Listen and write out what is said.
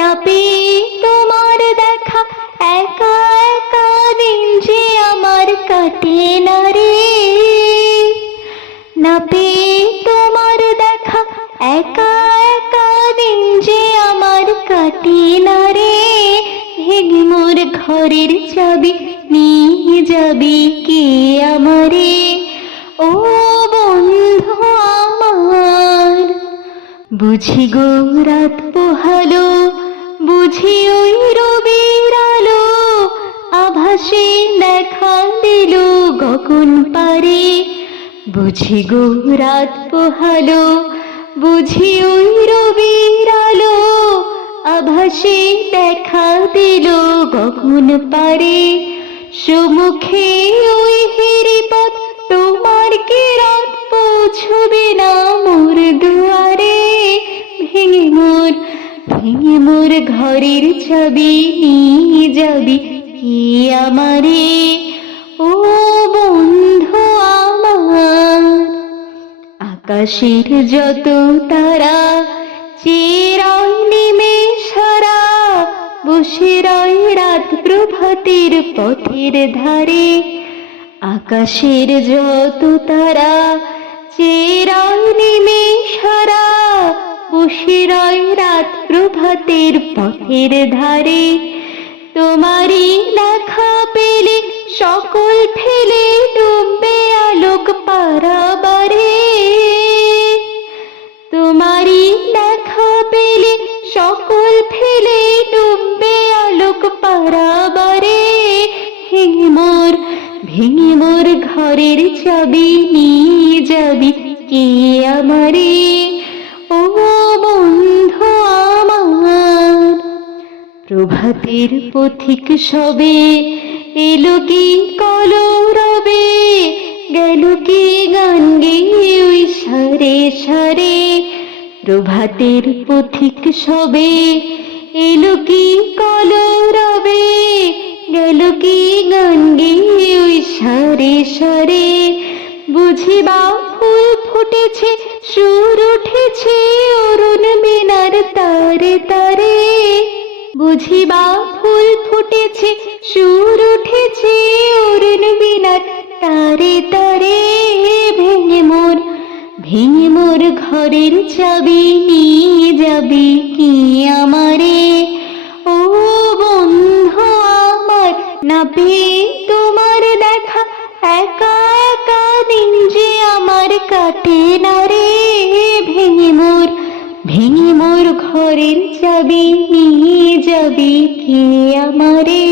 না পেয়ে তোমার দেখা, একা একা দিন যে আমার কাটে না রে। না পেয়ে তোমার দেখা, একা একা দিন যে আমার কাটে না রে। ভেঙে মোর ঘরের চাবি নিয়ে যাবি কে আমারে, ও বন্ধু আমার। বুঝি গো রাত পোহালো, বুঝি ওই রবির আলো, আভাসে দেখা দিল গগন পারে। বুঝি গো রাত পোহালো, বুঝি ওই রবির আলো, আভাসে দেখা দিল গগন পারে। সম্মুখে ওই হিরিপথ, তোমার কি রাত পৌঁছবে না মোর দুয়ারে। ভেঙে মোর ঘরের চাবি নিয়ে যাবি কি আমারে, ও বন্ধু আমার। আকাশের যত তারা চিরাই নিমেষহারা, বসে রয় রাত প্রভাতের পথের ধারে। আকাশের যত তারা চিরাই নিমেষহারা, বসে রয় রাত প্রভাতের পথের ধারে। তোমারই দেখা পেলে সকল ফেলে ডুববে আলোক পারাবারে। তোমারই দেখা পেলে সকল ফেলে ডুববে আলোক পারাবারে। ভেঙে মোর ঘরের চাবি নিয়ে যাবি কে আমারে, ও বন্ধু আমার। প্রভাতের পথিক সবে এলো কি কলরবে, গেল কি গান গেয়ে ওই সারে সারে। প্রভাতের পথিক সবে এলো কি কলরবে, গেল কি গান গেয়ে ওই সারে সারে। বুঝিবা ফুল ফুটেছে, সুর উঠেছে অরুণ বীণার তারে তারে। বুঝিবা ফুল ফুটেছে, সুর উঠেছে অরুণ বীণার তারে তারে। ভেঙে মোর ঘরের চাবি নিয়ে যাবি কি আমারে, ও বন্ধু আমার। না পেয়ে তোমার দেখা, একা একা দিন যে আমার কাটে না রে। ভেঙে মোর ঘরের চাবি নিয়ে যাবি কে আমারে।